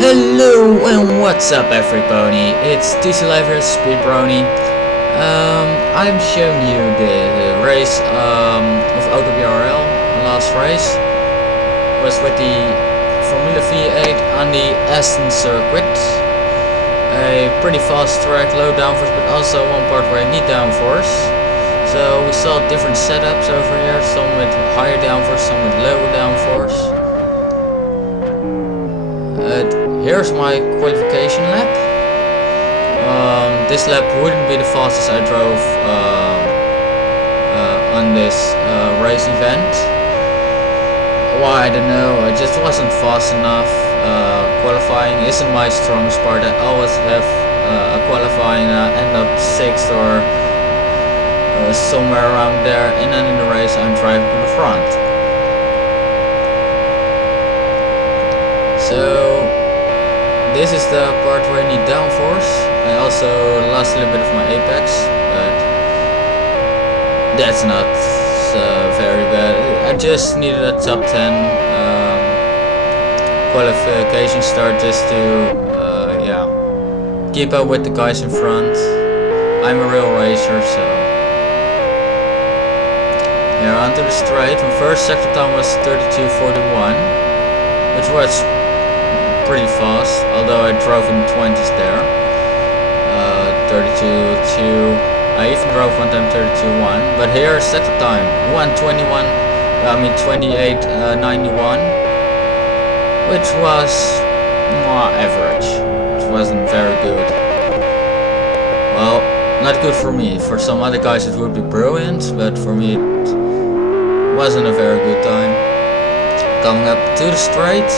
Hello and what's up everybody, it's TCLF here, Speed Brony. I'm showing you the race of OWRL. Last race was with the Formula V8 on the Aston circuit. A pretty fast track, low downforce, but also one part where I need downforce. So we saw different setups over here, some with higher downforce, some with lower downforce. Here's my qualification lap. This lap wouldn't be the fastest I drove on this race event. Why, I don't know, I just wasn't fast enough. Qualifying isn't my strongest part. I always have a qualifying end up 6th or somewhere around there, and then in the race I'm driving to the front. So this is the part where I need downforce. I also lost a little bit of my apex, but that's not very bad. I just needed a top 10 qualification start just to keep up with the guys in front. I'm a real racer, so here onto the straight. My first sector time was 32.41, which was pretty fast, although I drove in the 20s there. 32.2. I even drove one time 32.1, but here sector time 28.91, which was average. It wasn't very good. Well, not good for me. For some other guys it would be brilliant, but for me it wasn't a very good time. Coming up to the straight.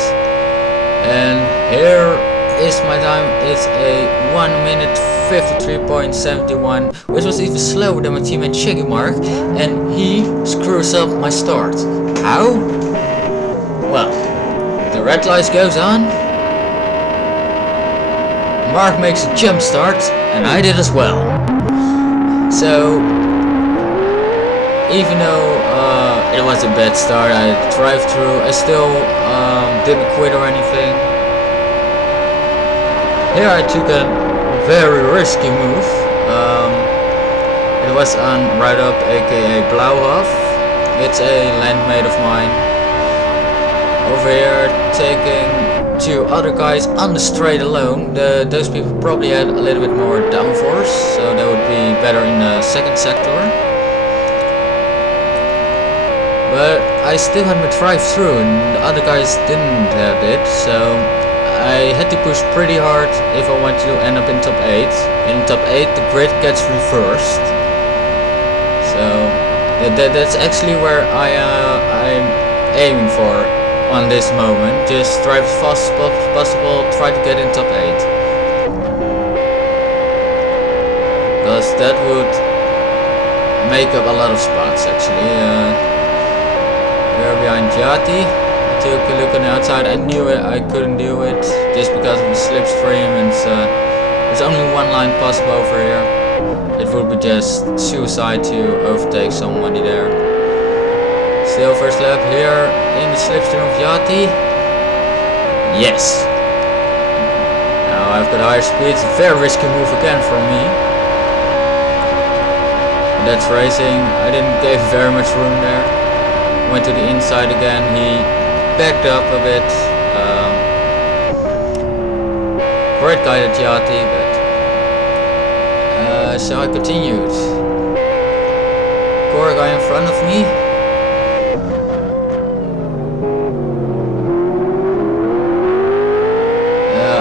And here is my time. It's a 1 minute 53.71, which was even slower than my teammate Shaggy Mark, and he screws up my start. How? Well, the red light goes on. Mark makes a jump start, and I did as well. So even though it was a bad start, I drive through, I still didn't quit or anything. Here I took a very risky move. It was on Right Up, aka Blauhof. It's a landmate of mine. Over here taking 2 other guys on the straight alone. Those people probably had a little bit more downforce, so that would be better in the second sector. But I still had my drive through and the other guys didn't have it, so I had to push pretty hard if I want to end up in top 8. In top 8 the grid gets reversed. So that's actually where I'm aiming for on this moment. Just drive as fast as possible, try to get in top 8. Because that would make up a lot of spots actually. We're behind Yati. I took a look on the outside. I knew I couldn't do it just because of the slipstream, and there's only one line possible over here. It would be just suicide to overtake somebody there. Still first lap here in the slipstream of Yati. Yes. Now I've got higher speeds. Very risky move again from me. That's racing. I didn't give very much room there. Went to the inside again, he backed up a bit. Great guy at Yati, but so I continued. Core guy in front of me.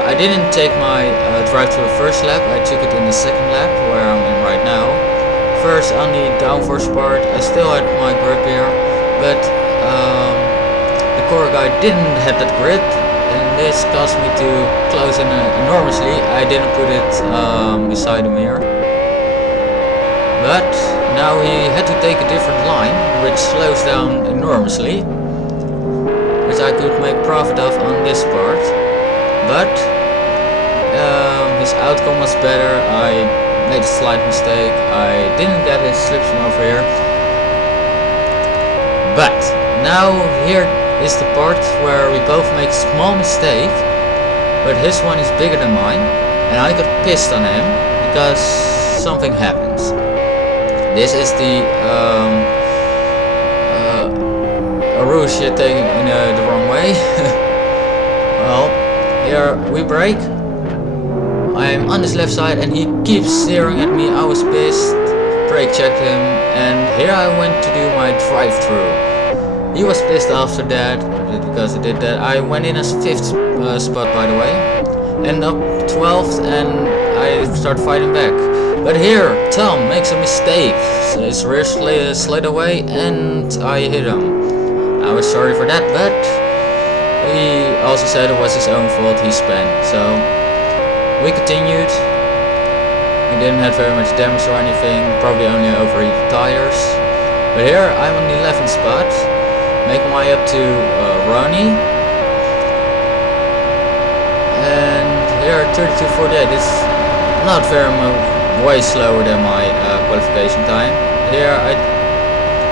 I didn't take my drive to the first lap, I took it in the second lap, where I'm in right now. First on the downforce part, I still had my grip here. But the core guy didn't have that grip, and this caused me to close in enormously. I didn't put it beside him here. But now he had to take a different line, which slows down enormously, which I could make profit of on this part. But his outcome was better. I made a slight mistake. I didn't get his slipstream over here. But now here is the part where we both make a small mistake, but his one is bigger than mine, and I got pissed on him because something happens. This is the Arush taking the wrong way. Well, here we brake. I'm on his left side and he keeps staring at me. I was pissed, brake checked him, and here I went to do my drive-through. He was pissed after that because I did that. I went in as 5th spot, by the way, and up 12th, and I start fighting back. But here Tom makes a mistake, so his rear slid away and I hit him. I was sorry for that, but he also said it was his own fault, he spun. So we continued. We didn't have very much damage or anything, probably only overheated tires. But here I'm on the 11th spot, making my way up to brony. And here 32.48, it's not very much, way slower than my qualification time. Here I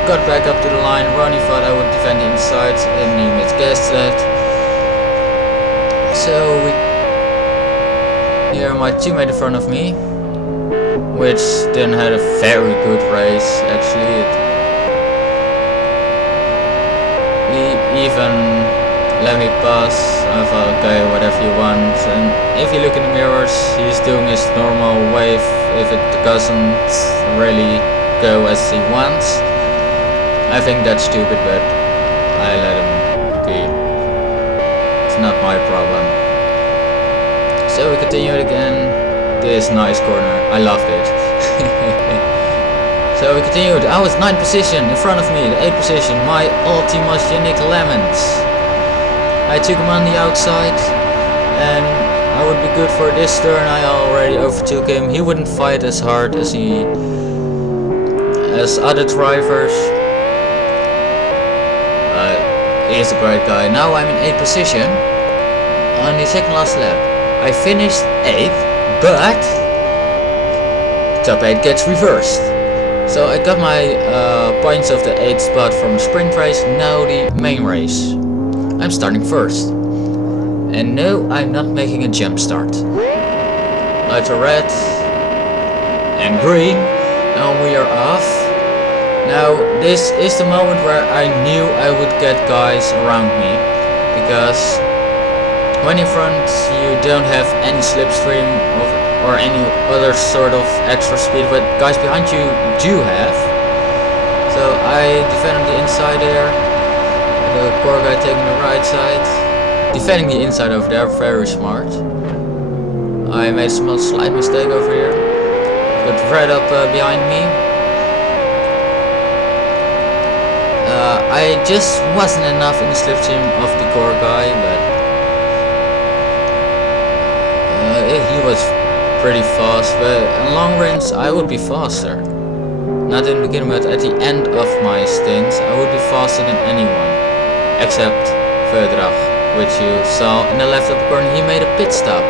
got back up to the line. Ronnie thought I would defend the inside and he misguessed that. So here my teammate in front of me, which then had a very good race actually. He even let me pass. I thought, okay, whatever you want. And if you look in the mirrors, he's doing his normal wave if it doesn't really go as he wants. I think that's stupid, but I let him be. It's not my problem. So we continued again. This nice corner, I loved it. So we continued. I was 9th position in front of me, the 8th position. My old team was Yannick Lemons. I took him on the outside, and I would be good for this turn. I already overtook him. He wouldn't fight as hard as other drivers. He's a great guy. Now I'm in 8th position on the second last lap. I finished 8th, but top 8 gets reversed. So I got my points of the 8th spot from the sprint race. Now the main race. I'm starting first. And no, I'm not making a jump start. Lights are red and green, and we are off. Now this is the moment where I knew I would get guys around me, because when in front you don't have any slipstream or any other sort of extra speed, but guys behind you do have. So I defended the inside there. The core guy taking the right side, defending the inside over there, very smart. I made a small slight mistake over here. Got right up behind me. I just wasn't enough in the slipstream of the core guy, but he was pretty fast. But in long range I would be faster. Not in the beginning, but at the end of my stints I would be faster than anyone. Except Verdrag, which you saw in the left upper corner, he made a pit stop.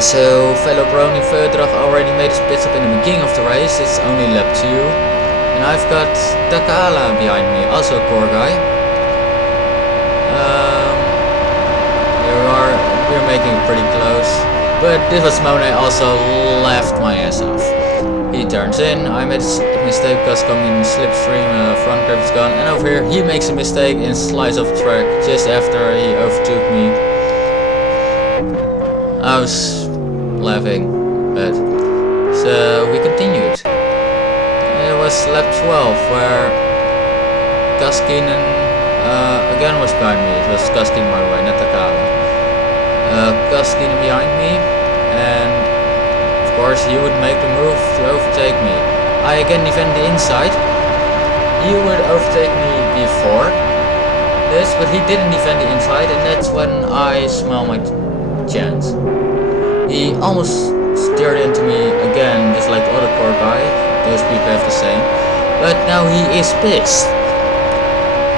So fellow brony Verdrag already made his pit stop in the beginning of the race. It's only lap 2. And I've got Takala behind me, also a core guy. We're making it pretty close. But this was the moment I also laughed my ass off. He turns in, I made a mistake because coming in the slipstream, front grip is gone, and over here he makes a mistake and slides off the track just after he overtook me. I was laughing, but so we continued. It was lap 12 where Kaskinen again was behind me. It was Kaskinen, by the way, not Takala. Kaskinen behind me, and of course he would make the move to overtake me. I again defend the inside. He would overtake me before this, but he didn't defend the inside, and that's when I smell my chance. He almost steered into me again, just like the other core guy. Those people have the same. But now he is pissed.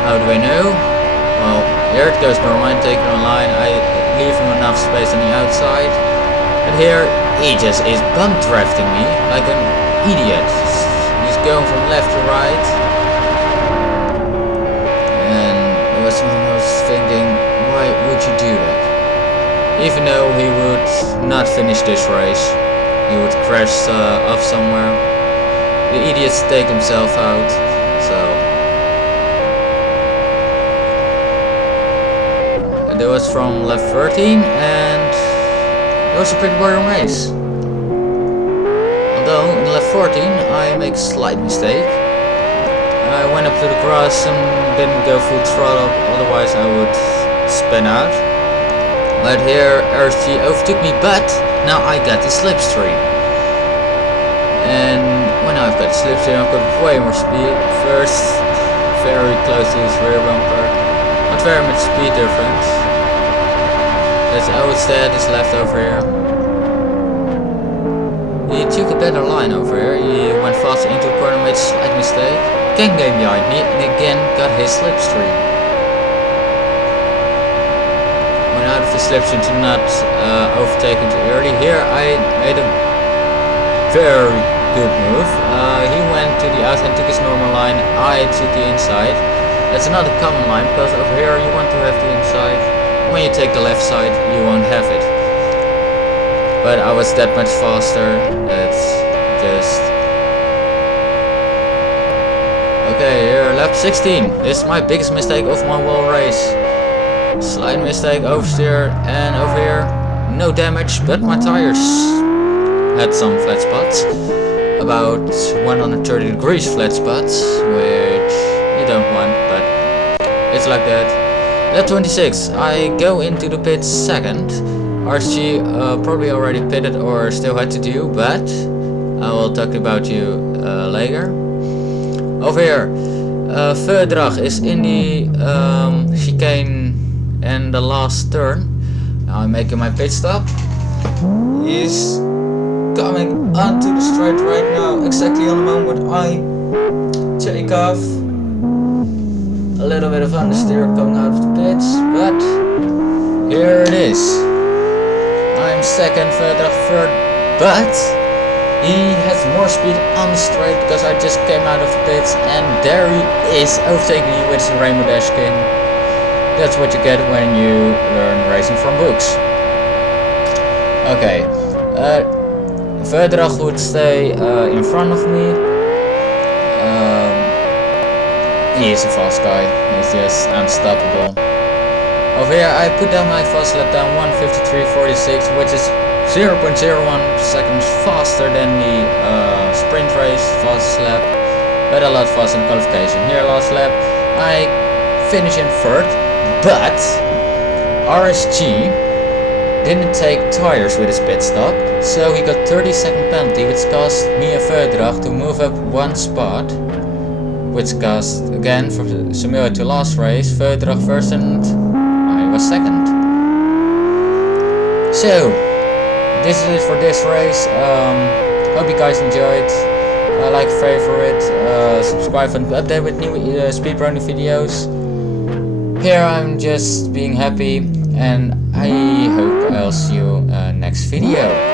How do I know? Well, here it goes normal. I'm taking on line. I leave him enough space on the outside. And here he just is bump drafting me like an idiot. He's going from left to right. And I was thinking, why would you do even though he would not finish this race. He would crash off somewhere. The idiots take himself out, so and that was from lap 13, and it was a pretty boring race. Although in lap 14 I make a slight mistake. I went up to the grass and didn't go full throttle, otherwise I would spin out. But here RSG overtook me, but now I got the slipstream. And when I've got the slipstream I've got way more speed. First very close to his rear bumper. Not very much speed difference. As I would stay at his left over here. He took a better line over here. He went faster into the corner, made a slight mistake. Came behind me and again got his slipstream. Went out of the slipstream to not overtake him too early. Here I made a very good move. He went to the outside and took his normal line. I took the inside. That's another common line because over here you want to have the inside. When you take the left side you won't have it. But I was that much faster. That's just... Okay, here lap 16. This is my biggest mistake of my whole race. Slight mistake, oversteer, and over here no damage, but my tires had some flat spots. About 130 degrees flat spots, which you don't want, but it's like that. Lap 26, I go into the pit second. RSG probably already pitted or still had to do, but I will talk about you later. Over here, Verdrag is in the chicane and the last turn. Now I'm making my pit stop. He's coming onto the straight right now, exactly on the moment I take off. A little bit of understeer coming out of the pits, but here it is. I'm second, Verdrag third, but he has more speed on the straight because I just came out of the pits and there he is overtaking me with his rainbow dash skin. That's what you get when you learn racing from books. Okay, Verdrag would stay in front of me. He is a fast guy, he's just unstoppable. Over here I put down my fast lap down 1:53.46, which is 0.01 seconds faster than the sprint race fastest lap, but a lot faster than qualification. Here last lap I finish in third, but RSG didn't take tires with his pit stop, so he got 30-second penalty, which cost me a Verdrag to move up one spot, which cost again for similar to last race, Verdrag first and I was second. So this is it for this race. Hope you guys enjoyed. Like, favorite, subscribe for an update with new speedrunning videos. Here I'm just being happy, and I hope I'll see you next video.